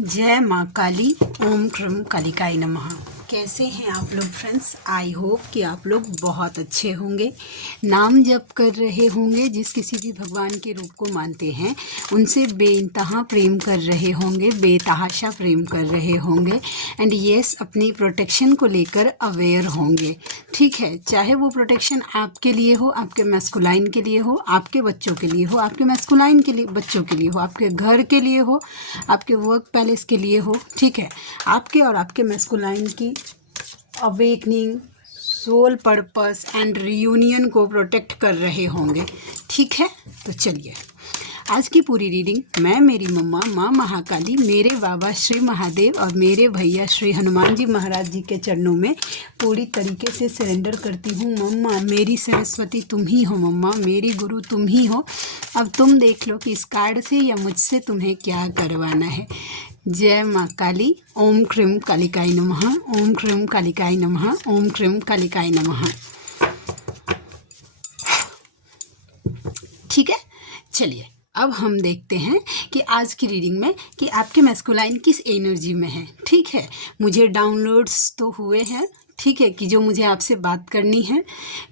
जय माँ काली। ओम क्रम कालिकाय नमः। कैसे हैं आप लोग फ्रेंड्स? आई होप कि आप लोग बहुत अच्छे होंगे, नाम जप कर रहे होंगे, जिस किसी भी भगवान के रूप को मानते हैं उनसे बेइंतहा प्रेम कर रहे होंगे, बेतहाशा प्रेम कर रहे होंगे एंड यस अपनी प्रोटेक्शन को लेकर अवेयर होंगे। ठीक है, चाहे वो प्रोटेक्शन आपके लिए हो, आपके मैस्कुलाइन के लिए हो, आपके बच्चों के लिए हो, आपके मैस्कुलाइन के लिए बच्चों के लिए हो, आपके घर के लिए हो, आपके वर्क पैलेस के लिए हो। ठीक है, आपके और आपके मैस्कुलाइन की awakening, soul purpose and reunion को प्रोटेक्ट कर रहे होंगे। ठीक है, तो चलिए आज की पूरी रीडिंग मैं, मेरी मम्मा माँ महाकाली, मेरे बाबा श्री महादेव और मेरे भैया श्री हनुमान जी महाराज जी के चरणों में पूरी तरीके से सरेंडर करती हूँ। मम्मा मेरी सरस्वती तुम ही हो, मम्मा मेरी गुरु तुम ही हो। अब तुम देख लो कि इस कार्ड से या मुझसे तुम्हें क्या करवाना है। जय माँ काली। ओम क्रीम कालिकाय नमः। ओम क्रीम कालिकाय नमः। ओम क्रीम कालिकाय नमः। ठीक है, चलिए अब हम देखते हैं कि आज की रीडिंग में कि आपके मैस्कुलाइन किस एनर्जी में है। ठीक है, मुझे डाउनलोड्स तो हुए हैं, ठीक है, कि जो मुझे आपसे बात करनी है,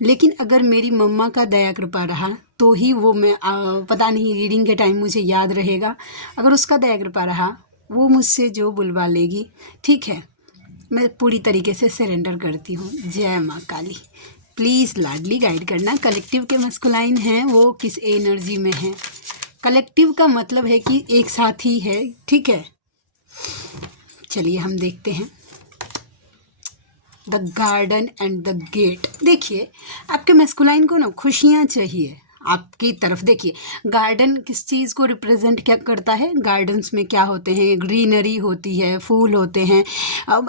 लेकिन अगर मेरी मम्मा का दया कृपा रहा तो ही वो मैं पता नहीं रीडिंग के टाइम मुझे याद रहेगा। अगर उसका दया कृपा रहा वो मुझसे जो बुलवा लेगी। ठीक है, मैं पूरी तरीके से सरेंडर करती हूँ। जय माँ काली। प्लीज़ लाडली गाइड करना। कलेक्टिव के मस्कुलाइन हैं वो किस एनर्जी में है। कलेक्टिव का मतलब है कि एक साथ ही है। ठीक है, चलिए हम देखते हैं। The garden and the gate. देखिए आपके मैस्कुलाइन को ना खुशियाँ चाहिए आपकी तरफ। देखिए गार्डन किस चीज़ को रिप्रेजेंट क्या करता है? गार्डन्स में क्या होते हैं? ग्रीनरी होती है, फूल होते हैं,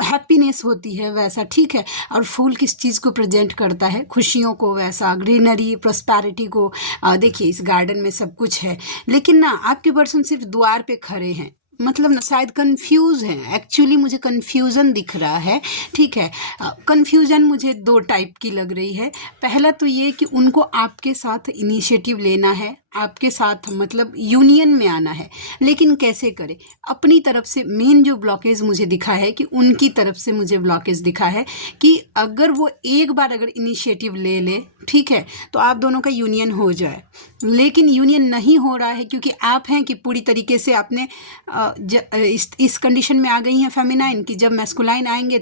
हैप्पीनेस होती है वैसा। ठीक है, और फूल किस चीज़ को प्रेजेंट करता है? खुशियों को, वैसा ग्रीनरी, प्रॉस्पेरिटी को। देखिए इस गार्डन में सब कुछ है, लेकिन ना आपके पर्सन सिर्फ द्वार पे खड़े हैं, मतलब ना शायद कंफ्यूज हैं। एक्चुअली मुझे कंफ्यूजन दिख रहा है। ठीक है, कंफ्यूजन मुझे दो टाइप की लग रही है। पहला तो ये कि उनको आपके साथ इनिशिएटिव लेना है, आपके साथ मतलब यूनियन में आना है, लेकिन कैसे करें? अपनी तरफ से मेन जो ब्लॉकेज मुझे दिखा है कि उनकी तरफ से मुझे ब्लॉकेज दिखा है कि अगर वो एक बार अगर इनिशिएटिव ले ले, ठीक है, तो आप दोनों का यूनियन हो जाए। लेकिन यूनियन नहीं हो रहा है क्योंकि आप हैं कि पूरी तरीके से आपने इस कंडीशन में आ गई हैं फेमिनाइन की जब मैस्कुलाइन आएंगे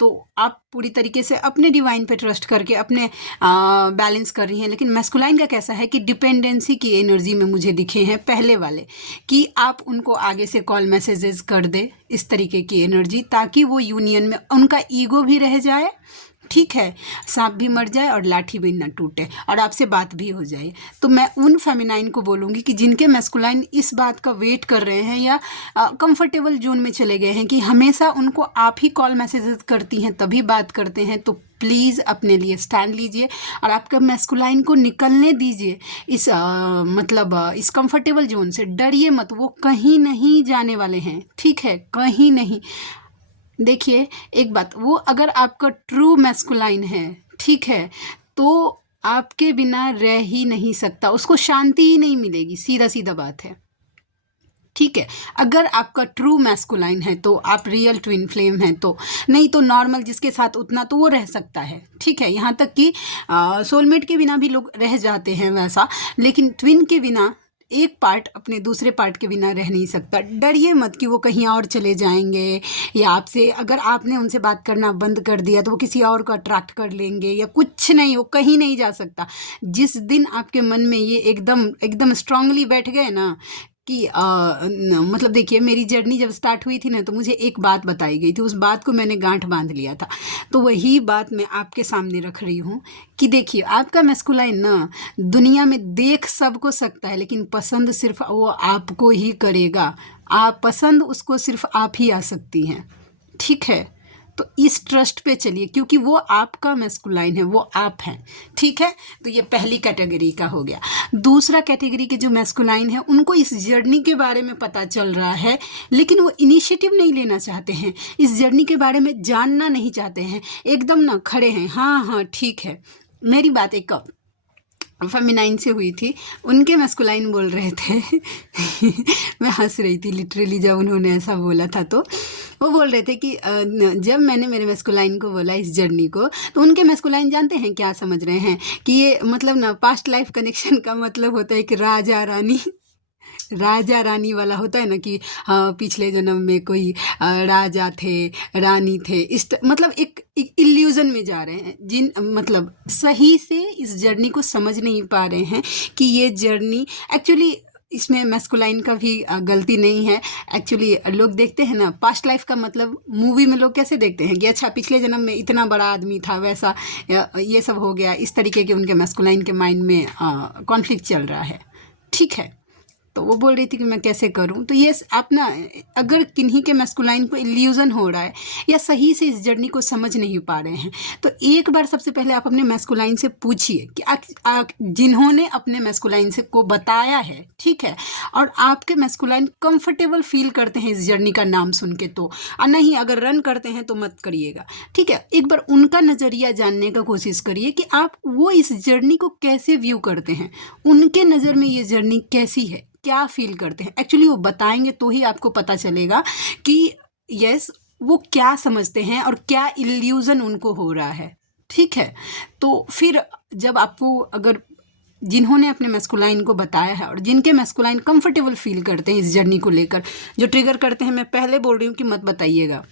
तो आप पूरी तरीके से अपने डिवाइन पे ट्रस्ट करके अपने बैलेंस कर रही हैं। लेकिन मैस्कुलाइन का कैसा है कि डिपेंडेंसी की एनर्जी में मुझे दिखे हैं पहले वाले, कि आप उनको आगे से कॉल मैसेजेस कर दे, इस तरीके की एनर्जी, ताकि वो यूनियन में उनका ईगो भी रह जाए। ठीक है, सांप भी मर जाए और लाठी भी ना टूटे और आपसे बात भी हो जाए। तो मैं उन फेमिनाइन को बोलूँगी कि जिनके मैस्कुलाइन इस बात का वेट कर रहे हैं या कंफर्टेबल जोन में चले गए हैं कि हमेशा उनको आप ही कॉल मैसेजेस करती हैं तभी बात करते हैं, तो प्लीज़ अपने लिए स्टैंड लीजिए और आपके मैस्कुलाइन को निकलने दीजिए इस इस कंफर्टेबल जोन से। डरिए मत, वो कहीं नहीं जाने वाले हैं। ठीक है, कहीं नहीं। देखिए एक बात, वो अगर आपका ट्रू मैस्कुलाइन है, ठीक है, तो आपके बिना रह ही नहीं सकता, उसको शांति ही नहीं मिलेगी। सीधा सीधा बात है। ठीक है, अगर आपका ट्रू मैस्कुलाइन है तो आप रियल ट्विन फ्लेम हैं, तो नहीं तो नॉर्मल जिसके साथ उतना तो वो रह सकता है। ठीक है, यहाँ तक कि सोलमेट के बिना भी लोग रह जाते हैं वैसा, लेकिन ट्विन के बिना एक पार्ट अपने दूसरे पार्ट के बिना रह नहीं सकता। डरिए मत कि वो कहीं और चले जाएंगे, या आपसे अगर आपने उनसे बात करना बंद कर दिया तो वो किसी और को अट्रैक्ट कर लेंगे, या कुछ नहीं, वो कहीं नहीं जा सकता। जिस दिन आपके मन में ये एकदम एकदम स्ट्रांगली बैठ गए ना कि मतलब देखिए मेरी जर्नी जब स्टार्ट हुई थी ना, तो मुझे एक बात बताई गई थी, उस बात को मैंने गांठ बांध लिया था। तो वही बात मैं आपके सामने रख रही हूँ कि देखिए आपका मैस्कुलाइन ना दुनिया में देख सबको सकता है, लेकिन पसंद सिर्फ वो आपको ही करेगा। आप पसंद उसको सिर्फ आप ही आ सकती हैं। ठीक है, तो इस ट्रस्ट पे चलिए क्योंकि वो आपका मैस्कुलाइन है, वो आप हैं। ठीक है, तो ये पहली कैटेगरी का हो गया। दूसरा कैटेगरी के जो मैस्कुलाइन है उनको इस जर्नी के बारे में पता चल रहा है, लेकिन वो इनिशिएटिव नहीं लेना चाहते हैं, इस जर्नी के बारे में जानना नहीं चाहते हैं, एकदम ना खड़े हैं। हाँ हाँ ठीक है, मेरी बात एक फेमिनाइन से हुई थी, उनके मैस्कुलाइन बोल रहे थे मैं हंस रही थी लिटरली जब उन्होंने ऐसा बोला था। तो वो बोल रहे थे कि जब मैंने मेरे मैस्कुलाइन को बोला इस जर्नी को, तो उनके मैस्कुलाइन जानते हैं क्या समझ रहे हैं कि ये मतलब ना पास्ट लाइफ कनेक्शन का मतलब होता है कि राजा रानी वाला होता है ना कि हाँ पिछले जन्म में कोई राजा थे, रानी थे, मतलब एक इल्यूजन में जा रहे हैं, जिन मतलब सही से इस जर्नी को समझ नहीं पा रहे हैं कि ये जर्नी एक्चुअली इसमें मैस्कुलाइन का भी गलती नहीं है। एक्चुअली लोग देखते हैं ना पास्ट लाइफ का मतलब मूवी में लोग कैसे देखते हैं कि अच्छा पिछले जन्म में इतना बड़ा आदमी था, वैसा ये सब हो गया, इस तरीके के उनके मैस्कुलाइन के माइंड में कॉन्फ्लिक्ट चल रहा है। ठीक है, तो वो बोल रही थी कि मैं कैसे करूं। तो ये आप ना अगर किन्हीं के मैस्कुलाइन को इल्यूजन हो रहा है या सही से इस जर्नी को समझ नहीं पा रहे हैं, तो एक बार सबसे पहले आप अपने मैस्कुलाइन से पूछिए कि जिन्होंने अपने मैस्कुलाइन से को बताया है, ठीक है, और आपके मैस्कुलाइन कंफर्टेबल फील करते हैं इस जर्नी का नाम सुन के, तो नहीं अगर रन करते हैं तो मत करिएगा। ठीक है, एक बार उनका नज़रिया जानने का कोशिश करिए कि आप वो इस जर्नी को कैसे व्यू करते हैं, उनके नज़र में ये जर्नी कैसी है, क्या फील करते हैं। एक्चुअली वो बताएंगे तो ही आपको पता चलेगा कि यस वो क्या समझते हैं और क्या इल्यूजन उनको हो रहा है। ठीक है, तो फिर जब आपको अगर जिन्होंने अपने मैस्कुलाइन को बताया है और जिनके मैस्कुलाइन कंफर्टेबल फील करते हैं इस जर्नी को लेकर, जो ट्रिगर करते हैं, मैं पहले बोल रही हूँ कि मत बताइएगा,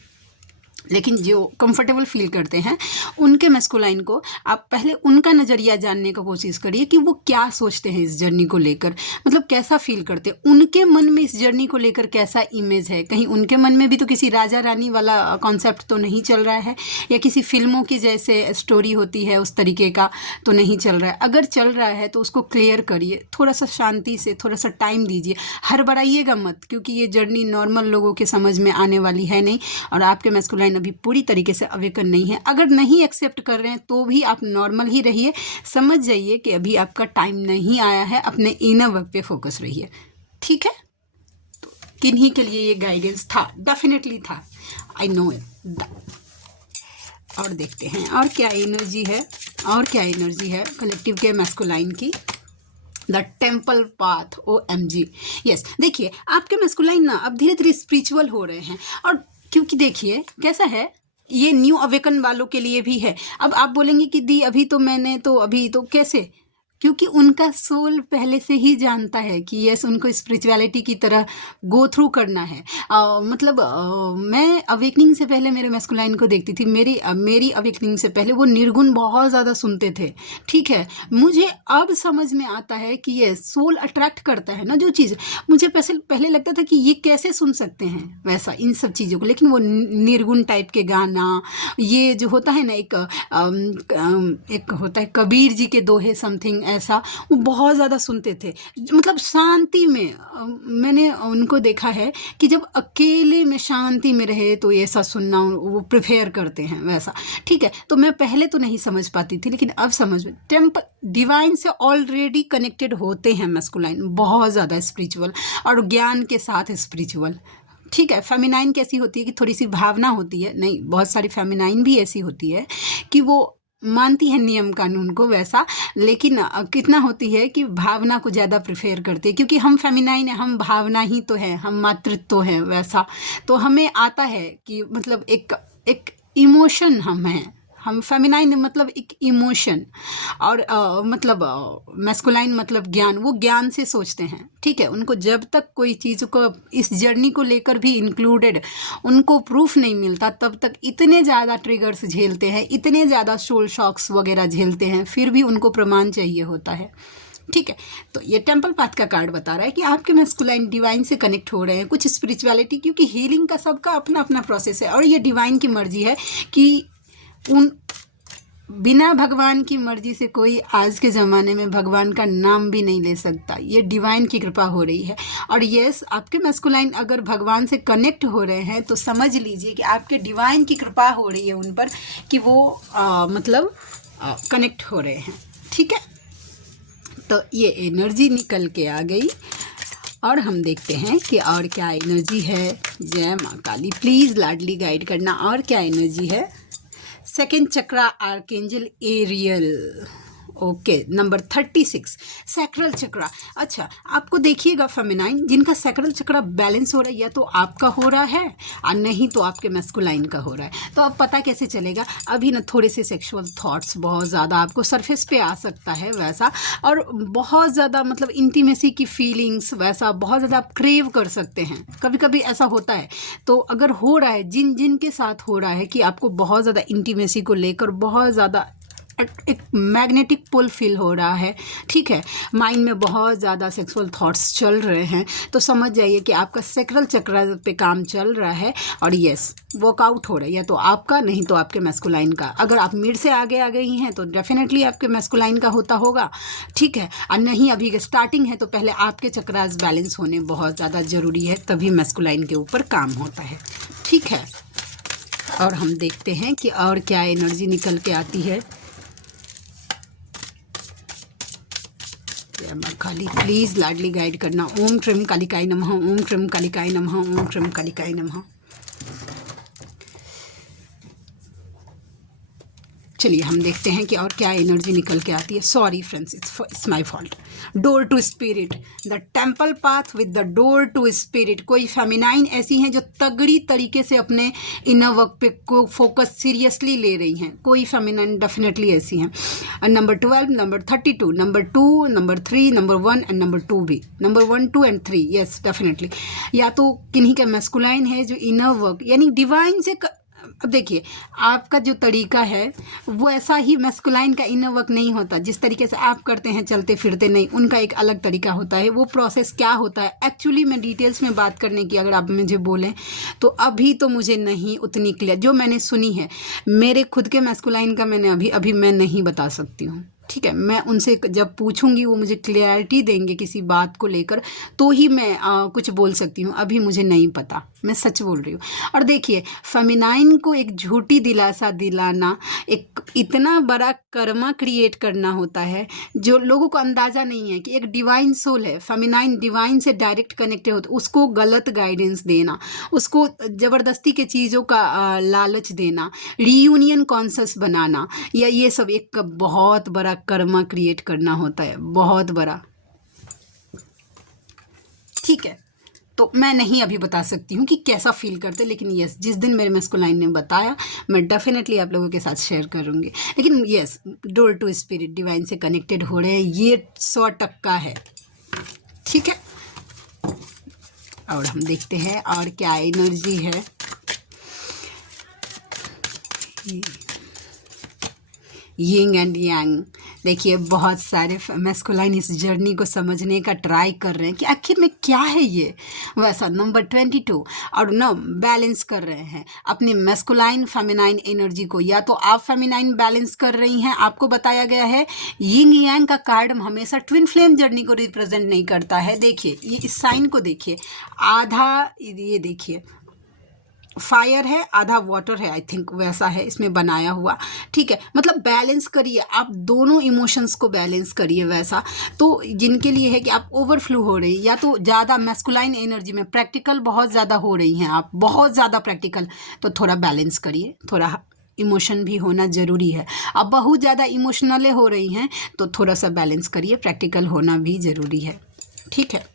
लेकिन जो कंफर्टेबल फील करते हैं उनके मैस्कुलाइन को आप पहले उनका नज़रिया जानने का कोशिश करिए कि वो क्या सोचते हैं इस जर्नी को लेकर, मतलब कैसा फील करते हैं, उनके मन में इस जर्नी को लेकर कैसा इमेज है। कहीं उनके मन में भी तो किसी राजा रानी वाला कॉन्सेप्ट तो नहीं चल रहा है, या किसी फिल्मों की जैसे स्टोरी होती है उस तरीके का तो नहीं चल रहा है। अगर चल रहा है तो उसको क्लियर करिए, थोड़ा सा शांति से, थोड़ा सा टाइम दीजिए, हड़बड़ाइएगा मत, क्योंकि ये जर्नी नॉर्मल लोगों के समझ में आने वाली है नहीं, और आपके मैस्कुलाइन अभी पूरी तरीके से अवेकन नहीं है। अगर नहीं एक्सेप्ट कर रहे हैं तो भी आप नॉर्मल ही रहिए, समझ जाइए कि अभी आपका टाइम नहीं आया है, अपने इनर वर्क पे फोकस रहिए। ठीक है, तो किन्हीं के लिए ये गाइडेंस था, डेफिनेटली था, आई नो इट। और देखते हैं और क्या एनर्जी है, और क्या एनर्जी है कलेक्टिव के मैस्कुलाइन की। The temple path, OMG, yes. देखिए आपके मैस्कुलाइन ना अब धीरे धीरे स्पिरिचुअल हो रहे हैं, और क्योंकि देखिए कैसा है, ये न्यू अवेकन वालों के लिए भी है। अब आप बोलेंगे कि दी अभी तो कैसे, क्योंकि उनका सोल पहले से ही जानता है कि यस उनको स्पिरिचुअलिटी की तरह गो थ्रू करना है। मतलब मैं अवेकनिंग से पहले मेरे मैस्कुलाइन को देखती थी, मेरी अवेकनिंग से पहले वो निर्गुण बहुत ज़्यादा सुनते थे। ठीक है, मुझे अब समझ में आता है कि ये सोल अट्रैक्ट करता है ना जो चीज़, मुझे पहले लगता था कि ये कैसे सुन सकते हैं वैसा इन सब चीज़ों को, लेकिन वो निर्गुण टाइप के गाना, ये जो होता है ना एक होता है कबीर जी के दोहे समथिंग ऐसा, वो बहुत ज़्यादा सुनते थे। मतलब शांति में मैंने उनको देखा है कि जब अकेले में शांति में रहे तो ऐसा सुनना वो प्रिफेयर करते हैं वैसा। ठीक है, तो मैं पहले तो नहीं समझ पाती थी, लेकिन अब समझ में, टेम्पल डिवाइन से ऑलरेडी कनेक्टेड होते हैं मैस्कुलाइन, बहुत ज़्यादा स्पिरिचुअल और ज्ञान के साथ स्पिरिचुअल। ठीक है, फेमिनाइन कैसी होती है कि थोड़ी सी भावना होती है, नहीं बहुत सारी फेमिनाइन भी ऐसी होती है कि वो मानती है नियम कानून को वैसा, लेकिन कितना होती है कि भावना को ज़्यादा प्रेफर करती है, क्योंकि हम फेमिनाइन है, हम भावना ही तो है, हम मातृत्व हैं वैसा। तो हमें आता है कि मतलब एक इमोशन हम फेमिनाइन मतलब एक इमोशन, और मतलब मैस्कुलाइन मतलब ज्ञान, वो ज्ञान से सोचते हैं। ठीक है, उनको जब तक कोई चीज़ को इस जर्नी को लेकर भी इंक्लूडेड उनको प्रूफ नहीं मिलता, तब तक इतने ज़्यादा ट्रिगर्स झेलते हैं, इतने ज़्यादा सोल शॉक्स वगैरह झेलते हैं, फिर भी उनको प्रमाण चाहिए होता है। ठीक है, तो ये टेम्पल पाथ का कार्ड बता रहा है कि आपके मैस्कुलाइन डिवाइन से कनेक्ट हो रहे हैं, कुछ स्पिरिचुअलिटी, क्योंकि हीलिंग का सबका अपना अपना प्रोसेस है, और ये डिवाइन की मर्जी है कि बिना भगवान की मर्जी से कोई आज के ज़माने में भगवान का नाम भी नहीं ले सकता। ये डिवाइन की कृपा हो रही है। और यस, आपके मैस्कुलाइन अगर भगवान से कनेक्ट हो रहे हैं तो समझ लीजिए कि आपके डिवाइन की कृपा हो रही है उन पर कि वो मतलब कनेक्ट हो रहे हैं। ठीक है, तो ये एनर्जी निकल के आ गई, और हम देखते हैं कि और क्या एनर्जी है। जय माँ काली, प्लीज़ लाडली गाइड करना, और क्या एनर्जी है। Second chakra archangel Ariel, okay, number 36 sacral chakra. अच्छा, आपको देखिएगा फेमिनाइन जिनका सैक्रल चक्रा बैलेंस हो रहा है या तो आपका हो रहा है और नहीं तो आपके मैस्कुलाइन का हो रहा है। तो अब पता कैसे चलेगा? अभी ना थोड़े से सेक्सुअल थॉट्स बहुत ज़्यादा आपको सरफेस पे आ सकता है वैसा, और बहुत ज़्यादा मतलब इंटीमेसी की फीलिंग्स वैसा बहुत ज़्यादा आप क्रेव कर सकते हैं, कभी कभी ऐसा होता है। तो अगर हो रहा है, जिन जिन के साथ हो रहा है कि आपको बहुत ज़्यादा इंटीमेसी को लेकर बहुत ज़्यादा एक मैग्नेटिक पुल फील हो रहा है, ठीक है, माइंड में बहुत ज़्यादा सेक्सुअल थॉट्स चल रहे हैं, तो समझ जाइए कि आपका सैक्रल चक्र पे काम चल रहा है और यस वर्कआउट हो रहा है, या तो आपका नहीं तो आपके मैस्कुलाइन का। अगर आप मिड से आगे आ गई हैं तो डेफिनेटली आपके मैस्कुलाइन का होता होगा, ठीक है, और नहीं अभी स्टार्टिंग है तो पहले आपके चक्रास बैलेंस होने बहुत ज़्यादा ज़रूरी है, तभी मैस्कुलाइन के ऊपर काम होता है, ठीक है। और हम देखते हैं कि और क्या एनर्जी निकल के आती है। माँ काली प्लीज़ लाडली गाइड करना। ओम ट्रिम कालिकाय नमः, ओम ट्रिम कालिकाय नमः, ओम ट्रिम कालिकाय नमः। चलिए हम देखते हैं कि और क्या एनर्जी निकल के आती है। Sorry friends, it's my fault. Door to spirit, the temple path with the door to spirit. कोई फेमिनाइन ऐसी हैं जो तगड़ी तरीके से अपने इनर वर्क पे को फोकस सीरियसली ले रही हैं, कोई फेमिनाइन डेफिनेटली ऐसी हैं। Number 12, number 32, number 2, number 3, number 1 and number 2 भी, नंबर 1, 2 एंड 3, यस डेफिनेटली। या तो किन्हीं का मैस्कुलाइन है जो इनर वर्क यानी डिवाइन से अब देखिए आपका जो तरीका है वो ऐसा ही मैस्कुलाइन का इनर वर्क नहीं होता, जिस तरीके से आप करते हैं चलते फिरते, नहीं, उनका एक अलग तरीका होता है। वो प्रोसेस क्या होता है एक्चुअली मैं डिटेल्स में बात करने की अगर आप मुझे बोलें तो अभी तो मुझे नहीं उतनी क्लियर, जो मैंने सुनी है मेरे खुद के मैस्कुलाइन का मैंने अभी मैं नहीं बता सकती हूँ, ठीक है। मैं उनसे जब पूछूंगी वो मुझे क्लियरिटी देंगे किसी बात को लेकर तो ही मैं कुछ बोल सकती हूँ, अभी मुझे नहीं पता, मैं सच बोल रही हूँ। और देखिए फेमिनाइन को एक झूठी दिलासा दिलाना, एक इतना बड़ा कर्मा क्रिएट करना होता है जो लोगों को अंदाज़ा नहीं है कि एक डिवाइन सोल है, फेमिनाइन डिवाइन से डायरेक्ट कनेक्टेड होता, उसको गलत गाइडेंस देना, उसको ज़बरदस्ती के चीज़ों का लालच देना, रीयूनियन कॉन्शियस बनाना, या ये सब एक बहुत बड़ा कर्मा क्रिएट करना होता है, बहुत बड़ा, ठीक है। तो मैं नहीं अभी बता सकती हूँ कि कैसा फील करते, लेकिन यस जिस दिन मेरे मैस्कुलाइन ने बताया मैं डेफिनेटली आप लोगों के साथ शेयर करूँगी। लेकिन yes door to spirit divine से कनेक्टेड हो रहे हैं, ये 100% है, ठीक है। और हम देखते हैं और क्या एनर्जी है। यिंग एंड यांग, देखिए बहुत सारे मैस्कुलाइन इस जर्नी को समझने का ट्राई कर रहे हैं कि आखिर में क्या है ये वैसा। नंबर 22 और ना बैलेंस कर रहे हैं अपनी मैस्कुलाइन फेमिनाइन एनर्जी को, या तो आप फेमिनाइन बैलेंस कर रही हैं, आपको बताया गया है यिंग यांग का कार्ड हमेशा ट्विन फ्लेम जर्नी को रिप्रेजेंट नहीं करता है। देखिए ये इस साइन को देखिए, आधा ये देखिए फायर है आधा वाटर है, आई थिंक वैसा है इसमें बनाया हुआ, ठीक है। मतलब बैलेंस करिए, आप दोनों इमोशंस को बैलेंस करिए वैसा। तो जिनके लिए है कि आप ओवरफ्लो हो रही, या तो ज़्यादा मैस्कुलाइन एनर्जी में प्रैक्टिकल बहुत ज़्यादा हो रही हैं, आप बहुत ज़्यादा प्रैक्टिकल, तो थोड़ा बैलेंस करिए, थोड़ा इमोशन भी होना ज़रूरी है। अब बहुत ज़्यादा इमोशनल हो रही हैं तो थोड़ा सा बैलेंस करिए, प्रैक्टिकल होना भी ज़रूरी है, ठीक है।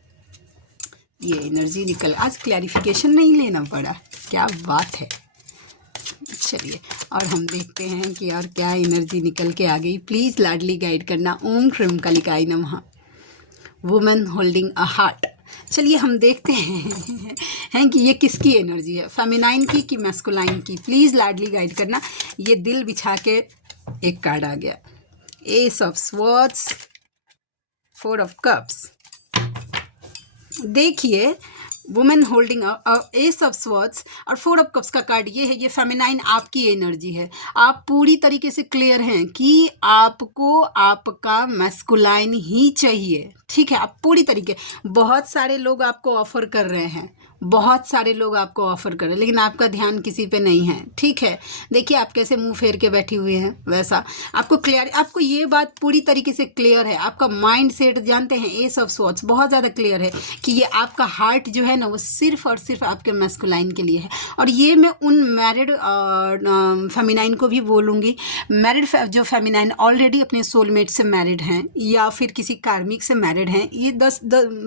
ये एनर्जी निकल, आज क्लैरिफिकेशन नहीं लेना पड़ा, क्या बात है। चलिए और हम देखते हैं कि और क्या एनर्जी निकल के आ गई। प्लीज़ लाडली गाइड करना। ओम श्रीम कालिकाय नमः। Women holding a heart. चलिए हम देखते हैं कि ये किसकी एनर्जी है, फेमिनाइन की कि मैस्कुलाइन की। प्लीज़ लाडली गाइड करना। ये दिल बिछा के एक कार्ड आ गया, ace of swords, 4 of cups. देखिए women holding ace of swords और 4 ऑफ कप्स का कार्ड ये है, ये फेमिनाइन आपकी एनर्जी है। आप पूरी तरीके से क्लियर हैं कि आपको आपका मैस्कुलाइन ही चाहिए, ठीक है। आप पूरी तरीके, बहुत सारे लोग आपको ऑफर कर रहे हैं, बहुत सारे लोग आपको ऑफर कर रहे हैं, लेकिन आपका ध्यान किसी पे नहीं है, ठीक है। देखिए आप कैसे मुंह फेर के बैठी हुई हैं, वैसा आपको क्लियर, आपको ये बात पूरी तरीके से क्लियर है, आपका माइंड सेट जानते हैं, एस ऑफ स्वॉर्ड्स बहुत ज़्यादा क्लियर है कि ये आपका हार्ट जो है ना वो सिर्फ और सिर्फ आपके मैस्कुलाइन के लिए है। और ये मैं उन मैरिड फेमिनाइन को भी बोलूँगी, मैरिड जो फेमिनाइन ऑलरेडी अपने सोलमेट से मैरिड हैं या फिर किसी कार्मिक से मैरिड हैं, ये 10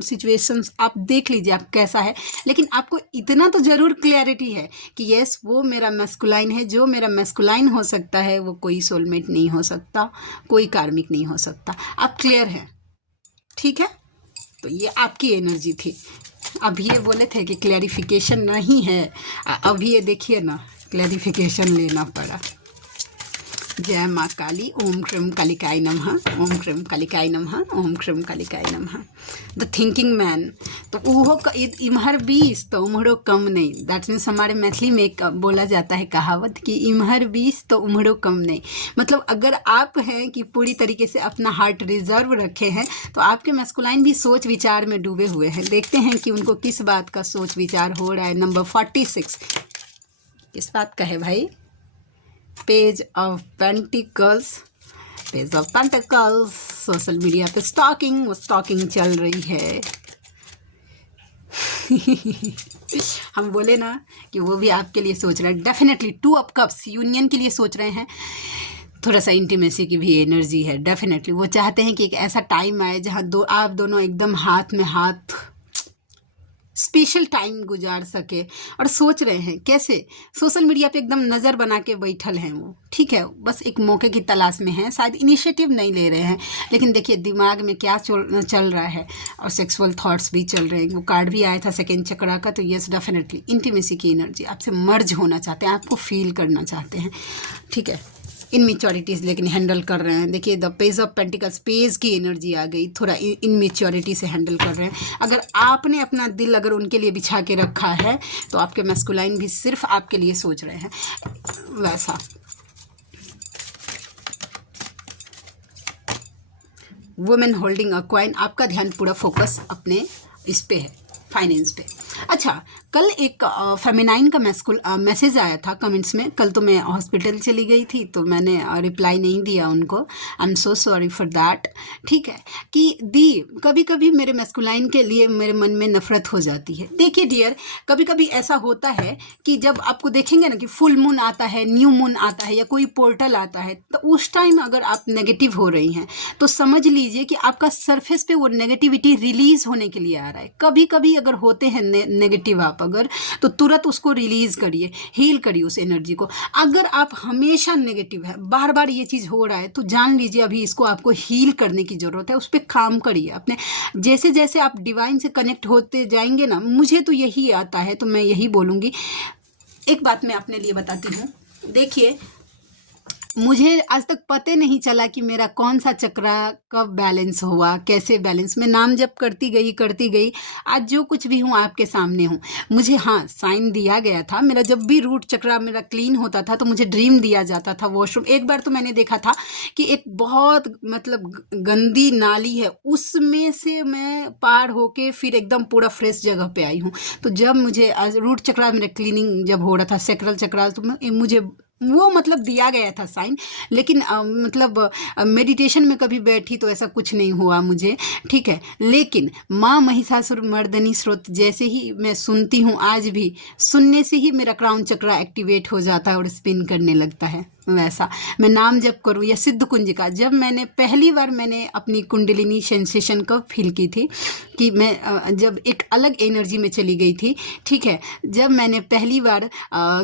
सिचुएशंस आप देख लीजिए आप कैसा है। लेकिन आपको इतना तो ज़रूर क्लैरिटी है कि यस वो मेरा मैस्कुलाइन है, जो मेरा मैस्कुलाइन हो सकता है वो कोई सोलमेट नहीं हो सकता, कोई कार्मिक नहीं हो सकता। आप क्लियर हैं, ठीक है। तो ये आपकी एनर्जी थी। अब ये बोले थे कि क्लैरिफिकेशन नहीं है, अभी ये देखिए ना क्लैरिफिकेशन लेना पड़ा। जय माँ काली, ओम क्रीम कालिकाय नमः, ओम क्रीम कालिकाय नमः, ओम क्रीम कालिकाय नमः। द थिंकिंग मैन, तो वो इम्हर 20 तो उम्हरो कम नहीं, दैट मीन्स हमारे मैथिली में एक बोला जाता है कहावत कि इम्हर 20 तो उम्हरो कम नहीं। मतलब अगर आप हैं कि पूरी तरीके से अपना हार्ट रिजर्व रखे हैं तो आपके मैस्कुलाइन भी सोच विचार में डूबे हुए हैं। देखते हैं कि उनको किस बात का सोच विचार हो रहा है। नंबर 46 किस बात का है भाई? Page of pentacles, page of pentacles. Social media पे स्टॉकिंग चल रही है। हम बोले ना कि वो भी आपके लिए सोच रहे हैं, डेफिनेटली 2 ऑफ कप्स यूनियन के लिए सोच रहे हैं। थोड़ा सा इंटीमेसी की भी एनर्जी है, डेफिनेटली वो चाहते हैं कि एक ऐसा टाइम आए जहाँ आप दोनों एकदम हाथ में हाथ स्पेशल टाइम गुजार सके। और सोच रहे हैं कैसे, सोशल मीडिया पे एकदम नज़र बना के बैठल हैं वो, ठीक है, बस एक मौके की तलाश में हैं, शायद इनिशिएटिव नहीं ले रहे हैं, लेकिन देखिए दिमाग में क्या चल रहा है और सेक्सुअल थॉट्स भी चल रहे हैं। वो कार्ड भी आया था सेकेंड चक्रा का, तो यस डेफिनेटली इंटीमेसी की एनर्जी, आपसे मर्ज होना चाहते हैं, आपको फील करना चाहते हैं, ठीक है। इनमेच्योरिटीज़ लेकिन हैंडल कर रहे हैं। देखिए the page of pentacles, page की एनर्जी आ गई, थोड़ा इनमेच्योरिटी से हैंडल कर रहे हैं। अगर आपने अपना दिल अगर उनके लिए बिछा के रखा है तो आपके मैस्कुलाइन भी सिर्फ आपके लिए सोच रहे हैं, वैसा। वुमेन होल्डिंग अ कॉइन, आपका ध्यान पूरा फोकस अपने इस पे है, फाइनेंस पे। अच्छा, कल एक फेमिनाइन का मैसेज आया था कमेंट्स में। कल तो मैं हॉस्पिटल चली गई थी तो मैंने रिप्लाई नहीं दिया उनको, I am so sorry for that, ठीक है। कि कभी कभी मेरे मैस्कुलाइन के लिए मेरे मन में नफरत हो जाती है। देखिए डियर, कभी कभी ऐसा होता है कि जब आपको देखेंगे ना कि फुल मून आता है, न्यू मून आता है या कोई पोर्टल आता है, तो उस टाइम अगर आप नेगेटिव हो रही हैं तो समझ लीजिए कि आपका सरफेस पे वो नेगेटिविटी रिलीज होने के लिए आ रहा है। कभी कभी अगर होते हैं नेगेटिव आप अगर, तो तुरंत उसको रिलीज करिए, हील करिए उस एनर्जी को। अगर आप हमेशा नेगेटिव है, बार बार ये चीज़ हो रहा है, तो जान लीजिए अभी इसको आपको हील करने की ज़रूरत है। उस पर काम करिए अपने, जैसे जैसे आप डिवाइन से कनेक्ट होते जाएंगे ना, मुझे तो यही आता है तो मैं यही बोलूँगी। एक बात मैं अपने लिए बताती हूँ, देखिए मुझे आज तक पता नहीं चला कि मेरा कौन सा चक्रा कब बैलेंस हुआ, कैसे बैलेंस। मैं नाम जप करती गई, आज जो कुछ भी हूँ आपके सामने हूँ। मुझे हाँ साइन दिया गया था, मेरा जब भी रूट चक्रा मेरा क्लीन होता था तो मुझे ड्रीम दिया जाता था वॉशरूम। एक बार तो मैंने देखा था कि एक बहुत मतलब गंदी नाली है, उसमें से मैं पार होके फिर एकदम पूरा फ्रेश जगह पे आई हूँ। तो जब मुझे रूट चक्रा मेरा क्लीनिंग जब हो रहा था, सेक्रल चक्रा, तो मुझे वो मतलब दिया गया था साइन। लेकिन मतलब मेडिटेशन में कभी बैठी तो ऐसा कुछ नहीं हुआ मुझे, ठीक है। लेकिन माँ महिषासुर मर्दनी स्रोत जैसे ही मैं सुनती हूँ, आज भी सुनने से ही मेरा क्राउन चक्रा एक्टिवेट हो जाता है और स्पिन करने लगता है, वैसा। मैं नाम जप करूँ या सिद्ध कुंजिका, जब मैंने पहली बार मैंने अपनी कुंडलिनी सेंसेशन कब फील की थी कि मैं जब एक अलग एनर्जी में चली गई थी, ठीक है। जब मैंने पहली बार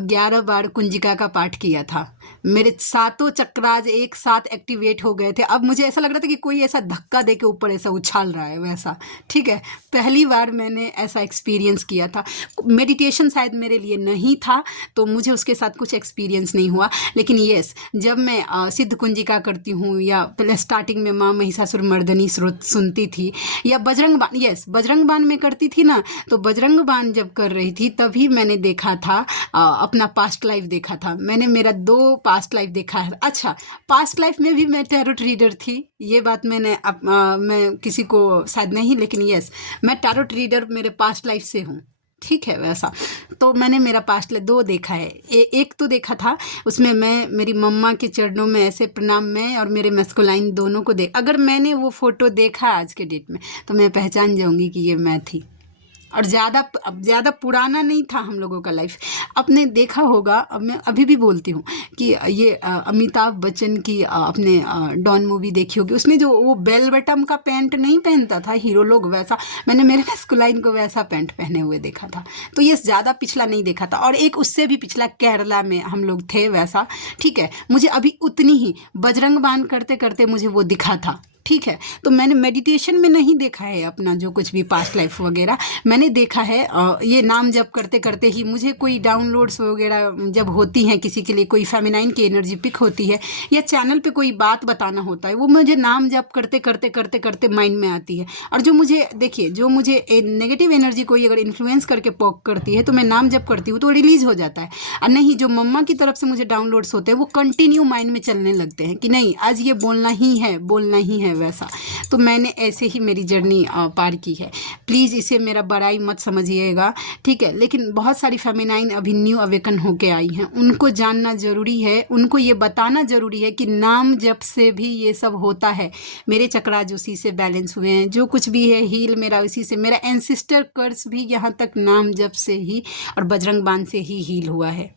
11 बार कुंजिका का पाठ किया था, मेरे 7 चक्राज एक साथ एक्टिवेट हो गए थे। अब मुझे ऐसा लग रहा था कि कोई ऐसा धक्का दे के ऊपर ऐसा उछाल रहा है, वैसा, ठीक है। पहली बार मैंने ऐसा एक्सपीरियंस किया था। मेडिटेशन शायद मेरे लिए नहीं था तो मुझे उसके साथ कुछ एक्सपीरियंस नहीं हुआ। लेकिन यस, जब मैं सिद्ध कुंजिका करती हूँ या पहले स्टार्टिंग में माँ महिषासुर मर्दनी स्रोत सुनती थी या बजरंग बाण, यस बजरंग बाण में करती थी ना, तो बजरंग बाण जब कर रही थी तभी मैंने देखा था अपना पास्ट लाइफ देखा था। मैंने मेरा 2 पास्ट लाइफ देखा है। अच्छा, पास्ट लाइफ में भी मैं टैरोट रीडर थी, ये बात मैंने मैं किसी को शायद नहीं, लेकिन यस मैं टैरोट रीडर मेरे पास्ट लाइफ से हूँ, ठीक है वैसा। तो मैंने मेरा पास्ट लाइफ 2 देखा है। एक तो देखा था, उसमें मैं मेरी मम्मा के चरणों में ऐसे प्रणाम, मैं और मेरे मैस्कुलाइन दोनों को देख, अगर मैंने वो फ़ोटो देखा आज के डेट में तो मैं पहचान जाऊंगी कि ये मैं थी। और ज़्यादा पुराना नहीं था हम लोगों का लाइफ। आपने देखा होगा, अब मैं अभी भी बोलती हूँ कि ये अमिताभ बच्चन की आपने डॉन मूवी देखी होगी, उसमें जो वो बेल बटम का पैंट नहीं पहनता था हीरो लोग, वैसा मैंने मेरे मैस्कुलाइन को वैसा पैंट पहने हुए देखा था। तो ये ज़्यादा पिछला नहीं देखा था। और एक उससे भी पिछला केरला में हम लोग थे वैसा, ठीक है। मुझे अभी उतनी ही बजरंग बाण करते करते मुझे वो दिखा था, ठीक है। तो मैंने मेडिटेशन में नहीं देखा है अपना जो कुछ भी पास्ट लाइफ वगैरह, मैंने देखा है ये नाम जप करते करते ही मुझे कोई डाउनलोड्स वगैरह जब होती हैं, किसी के लिए कोई फेमिनाइन की एनर्जी पिक होती है या चैनल पे कोई बात बताना होता है, वो मुझे नाम जप करते करते करते करते माइंड में आती है। और जो मुझे देखिए, जो मुझे नेगेटिव एनर्जी कोई अगर इन्फ्लुएंस करके पॉक करती है तो मैं नाम जप करती हूँ तो रिलीज हो जाता है। और नहीं, जो मम्मा की तरफ से मुझे डाउनलोड्स होते हैं वो कंटिन्यू माइंड में चलने लगते हैं कि नहीं आज ये बोलना ही है, बोलना ही है वैसा। तो मैंने ऐसे ही मेरी जर्नी पार की है। प्लीज़ इसे मेरा बड़ाई मत समझिएगा, ठीक है। लेकिन बहुत सारी फेमिनाइन अभी न्यू अवेकन होके आई हैं, उनको जानना ज़रूरी है, उनको ये बताना ज़रूरी है कि नाम जप से भी ये सब होता है। मेरे चक्राज उसी से बैलेंस हुए हैं, जो कुछ भी है हील मेरा उसी से, मेरा एंसिस्टर कर्स भी यहाँ तक नाम जप से ही और बजरंग बाण से ही हील हुआ है,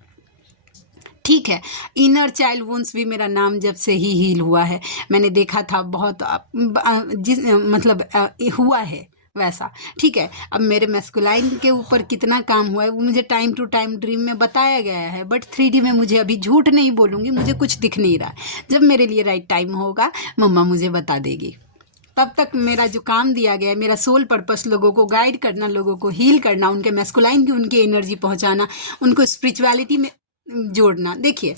ठीक है। इनर चाइल्ड वुंड्स भी मेरा नाम जब से ही हील हुआ है। मैंने देखा था बहुत जिस मतलब हुआ है वैसा, ठीक है। अब मेरे मैस्कुलाइन के ऊपर कितना काम हुआ है वो मुझे टाइम टू टाइम ड्रीम में बताया गया है, बट 3D में मुझे अभी झूठ नहीं बोलूँगी, मुझे कुछ दिख नहीं रहा। जब मेरे लिए राइट टाइम होगा मम्मा मुझे बता देगी। तब तक मेरा जो काम दिया गया है, मेरा सोल पर्पस लोगों को गाइड करना, लोगों को हील करना, उनके मैस्कुलाइन की उनकी एनर्जी पहुंचाना, उनको स्पिरिचुअलिटी में जोड़ना। देखिए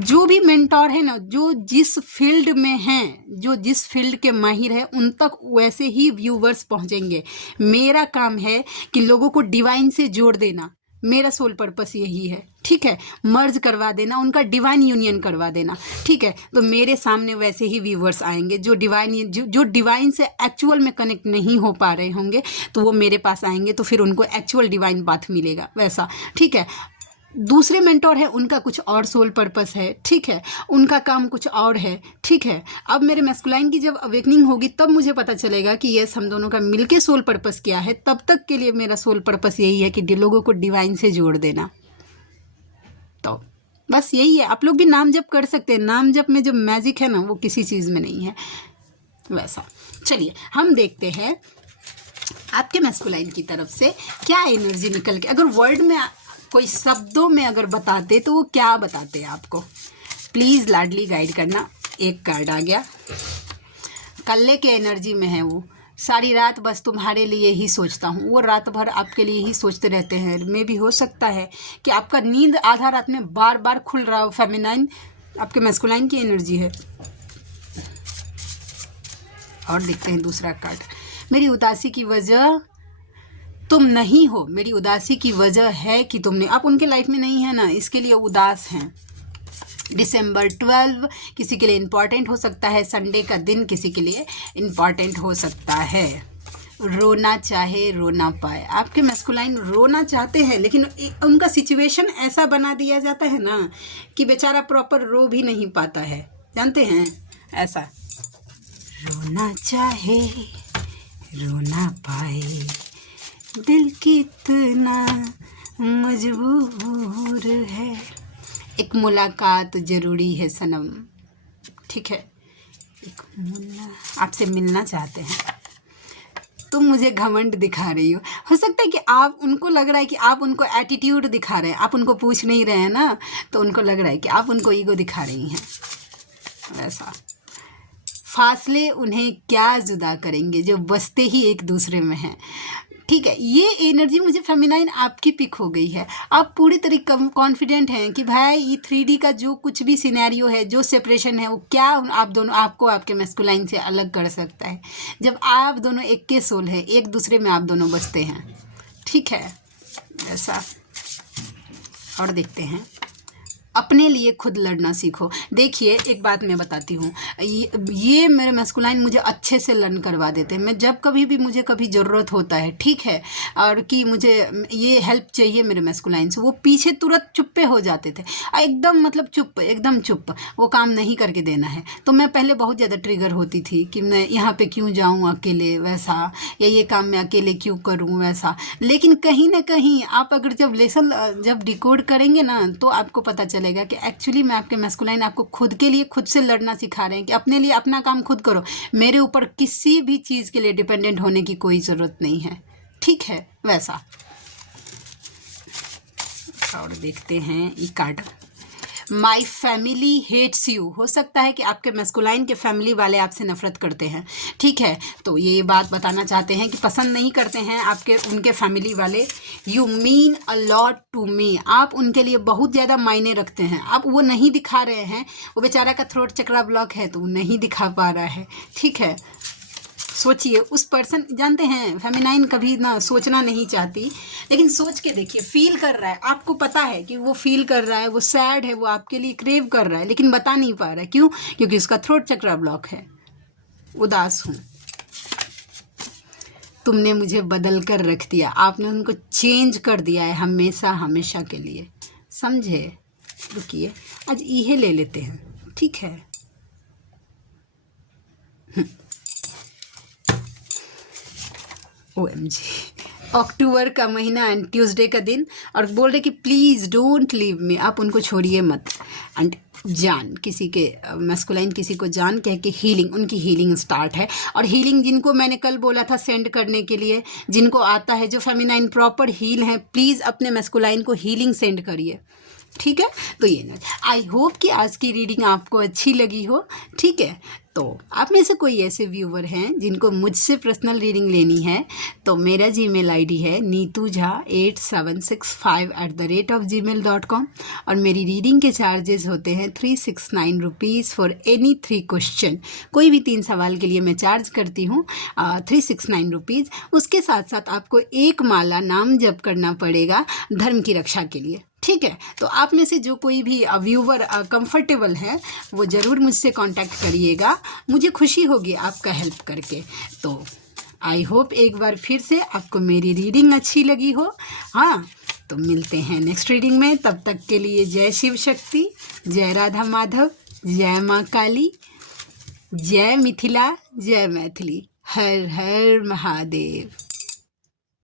जो भी मेंटोर है ना, जो जिस फील्ड में हैं, जो जिस फील्ड के माहिर है, उन तक वैसे ही व्यूवर्स पहुंचेंगे। मेरा काम है कि लोगों को डिवाइन से जोड़ देना, मेरा सोल पर्पस यही है, ठीक है। मर्ज करवा देना, उनका डिवाइन यूनियन करवा देना, ठीक है। तो मेरे सामने वैसे ही व्यूवर्स आएंगे जो डिवाइन से एक्चुअल में कनेक्ट नहीं हो पा रहे होंगे, तो वो मेरे पास आएंगे, तो फिर उनको एक्चुअल डिवाइन पाथ मिलेगा वैसा, ठीक है। दूसरे मेंटोर है, उनका कुछ और सोल पर्पस है, ठीक है, उनका काम कुछ और है, ठीक है। अब मेरे मैस्कुलाइन की जब अवेकनिंग होगी तब मुझे पता चलेगा कि यस हम दोनों का मिलके सोल पर्पस क्या है। तब तक के लिए मेरा सोल पर्पस यही है कि लोगों को डिवाइन से जोड़ देना। तो बस यही है। आप लोग भी नाम जप कर सकते हैं, नाम जप में जो मैजिक है ना वो किसी चीज़ में नहीं है वैसा। चलिए हम देखते हैं आपके मैस्कुलाइन की तरफ से क्या एनर्जी निकल के, अगर वर्ड में कोई शब्दों में अगर बताते तो वो क्या बताते हैं आपको। प्लीज़ लाडली गाइड करना। एक कार्ड आ गया, कल्ले के एनर्जी में है वो। सारी रात बस तुम्हारे लिए ही सोचता हूँ, वो रात भर आपके लिए ही सोचते रहते हैं। मे भी हो सकता है कि आपका नींद आधा रात में बार बार खुल रहा हो। फेमिनाइन आपके मैस्कुलाइन की एनर्जी है। और देखते हैं दूसरा कार्ड, मेरी उदासी की वजह तुम नहीं हो। मेरी उदासी की वजह है कि तुमने, आप उनके लाइफ में नहीं है ना, इसके लिए उदास हैं। दिसंबर 12 किसी के लिए इम्पॉर्टेंट हो सकता है, संडे का दिन किसी के लिए इम्पॉर्टेंट हो सकता है। रोना चाहे रो ना पाए, आपके मैस्कुलाइन रोना चाहते हैं लेकिन उनका सिचुएशन ऐसा बना दिया जाता है ना कि बेचारा प्रॉपर रो भी नहीं पाता है, जानते हैं ऐसा। रोना चाहे रो ना पाए, दिल कितना मजबूर है, एक मुलाकात ज़रूरी है सनम, ठीक है। आपसे मिलना चाहते हैं, तुम मुझे घमंड दिखा रही हो सकता है कि आप, उनको लग रहा है कि आप उनको एटीट्यूड दिखा रहे हैं, आप उनको पूछ नहीं रहे हैं ना, तो उनको लग रहा है कि आप उनको ईगो दिखा रही हैं वैसा। फासले उन्हें क्या जुदा करेंगे जो बसते ही एक दूसरे में हैं, ठीक है। ये एनर्जी मुझे फेमिनाइन आपकी पिक हो गई है। आप पूरी तरीके कॉन्फिडेंट हैं कि भाई ये 3D का जो कुछ भी सिनेरियो है, जो सेपरेशन है, वो क्या आप दोनों, आपको आपके मैस्कुलाइन से अलग कर सकता है। जब आप दोनों एक के सोल है, एक दूसरे में आप दोनों बसते हैं, ठीक है ऐसा। और देखते हैं अपने लिए खुद लड़ना सीखो। देखिए एक बात मैं बताती हूँ, ये मेरे मैस्कुलाइन मुझे अच्छे से लर्न करवा देते हैं। मैं जब कभी भी मुझे कभी ज़रूरत होता है, ठीक है, और कि मुझे ये हेल्प चाहिए मेरे मैस्कुलाइन से, वो पीछे तुरंत चुप्पे हो जाते थे, एकदम मतलब चुप, एकदम चुप, वो काम नहीं करके देना है। तो मैं पहले बहुत ज़्यादा ट्रिगर होती थी कि मैं यहाँ पे क्यों जाऊँ अकेले वैसा, या ये काम मैं अकेले क्यों करूँ वैसा। लेकिन कहीं ना कहीं आप अगर जब लेसन जब डिकोड करेंगे ना, तो आपको पता चलेगा कि एक्चुअली मैं आपके मैस्कुलाइन आपको खुद के लिए खुद से लड़ना सिखा रहे हैं कि अपने लिए अपना काम खुद करो, मेरे ऊपर किसी भी चीज़ के लिए डिपेंडेंट होने की कोई ज़रूरत नहीं है, ठीक है वैसा। और देखते हैं ये card, my family hates you. हो सकता है कि आपके मैस्कुलाइन के फैमिली वाले आपसे नफरत करते हैं, ठीक है, तो ये बात बताना चाहते हैं कि पसंद नहीं करते हैं आपके उनके फैमिली वाले। You mean a lot to me, आप उनके लिए बहुत ज़्यादा मायने रखते हैं। आप वो नहीं दिखा रहे हैं, वो बेचारा का थ्रोट चक्रा ब्लॉक है तो वो नहीं दिखा पा रहा है, ठीक है। सोचिए उस पर्सन, जानते हैं फेमिनाइन कभी ना सोचना नहीं चाहती, लेकिन सोच के देखिए, फील कर रहा है, आपको पता है कि वो फील कर रहा है, वो सैड है, वो आपके लिए क्रेव कर रहा है, लेकिन बता नहीं पा रहा है। क्यों? क्योंकि उसका थ्रोट चक्रा ब्लॉक है। उदास हूँ, तुमने मुझे बदल कर रख दिया, आपने उनको चेंज कर दिया है हमेशा हमेशा के लिए, समझे। रुकिए आज ये ले लेते हैं, ठीक है। OMG, अक्टूबर का महीना एंड ट्यूसडे का दिन, और बोल रहे कि प्लीज़ डोंट लीव मी, आप उनको छोड़िए मत। एंड जान, किसी के मैस्कुलाइन किसी को जान कह के हीलिंग, उनकी हीलिंग स्टार्ट है। और हीलिंग जिनको मैंने कल बोला था सेंड करने के लिए, जिनको आता है, जो फेमिनाइन प्रॉपर हील हैं, प्लीज़ अपने मैस्कुलाइन को हीलिंग सेंड करिए, ठीक है। तो ये आई होप कि आज की रीडिंग आपको अच्छी लगी हो, ठीक है। तो आप में से कोई ऐसे व्यूवर हैं जिनको मुझसे पर्सनल रीडिंग लेनी है, तो मेरा जीमेल आईडी है neetujha8765@gmail.com, और मेरी रीडिंग के चार्जेस होते हैं 369 रुपीज़ फॉर एनी 3 क्वेश्चन। कोई भी 3 सवाल के लिए मैं चार्ज करती हूँ 369 रुपीज़। उसके साथ साथ आपको एक माला नाम जप करना पड़ेगा धर्म की रक्षा के लिए, ठीक है। तो आप में से जो कोई भी व्यूवर कंफर्टेबल है वो ज़रूर मुझसे कांटेक्ट करिएगा, मुझे खुशी होगी आपका हेल्प करके। तो आई होप एक बार फिर से आपको मेरी रीडिंग अच्छी लगी हो। हाँ, तो मिलते हैं नेक्स्ट रीडिंग में, तब तक के लिए जय शिव शक्ति, जय राधा माधव, जय माँ काली, जय मिथिला, जय मैथिली, हर हर महादेव।